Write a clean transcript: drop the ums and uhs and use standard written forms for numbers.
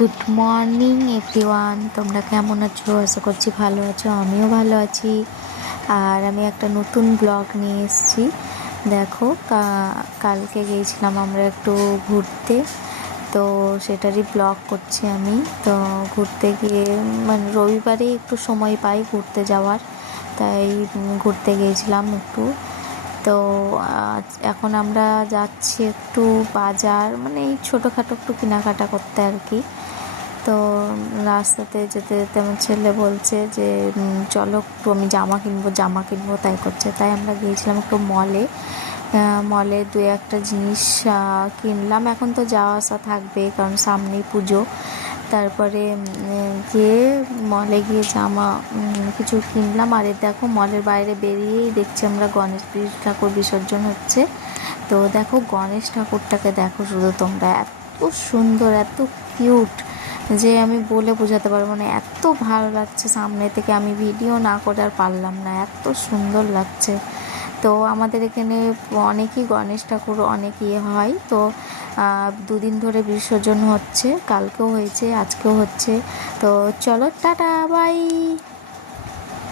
Good morning everyone, তোমরা কেমন আছো? আশা করছি ভালো আছো। আমিও ভালো আছি। আর আমি একটা নতুন ব্লগ নিয়ে এসেছি। দেখো, কালকে গিয়েছিলাম আমরা একটু ঘুরতে, তো সেটারই ব্লগ করছি আমি। তো ঘুরতে গিয়ে মানে রবিবারে একটু সময় পাই ঘুরতে যাওয়ার, তাই ঘুরতে গিয়েছিলাম একটু। তো এখন আমরা যাচ্ছি একটু বাজার, মানে এই ছোটোখাটো একটু কেনাকাটা করতে আর কি। তো রাস্তাতে যেতে যেতে আমার ছেলে বলছে যে চলো একটু আমি জামা কিনবো তাই করছে। তাই আমরা গিয়েছিলাম একটু মলে। মলে দু একটা জিনিস কিনলাম। এখন তো যাওয়া আসা থাকবে, কারণ সামনেই পুজো। তারপরে গিয়ে মলে গিয়ে জামা কিছু কিনলাম। আর দেখো, মলের বাইরে বেরিয়েই দেখছি আমরা গণেশ ঠাকুর বিসর্জন হচ্ছে। তো দেখো গণেশ ঠাকুরটাকে দেখো শুধু তোমরা, এত সুন্দর, এত কিউট যে আমি বলে বোঝাতে পারবো না। এত ভালো লাগছে সামনে থেকে, আমি ভিডিও না করে আর পারলাম না, এত সুন্দর লাগছে। তো আমাদের এখানে অনেকই গণেশ ঠাকুর অনেক হয়। তো দুদিন ধরে বিসর্জন হচ্ছে, কালকেও হয়েছে, আজকেও হচ্ছে। তো চলো, টাটা, বাই।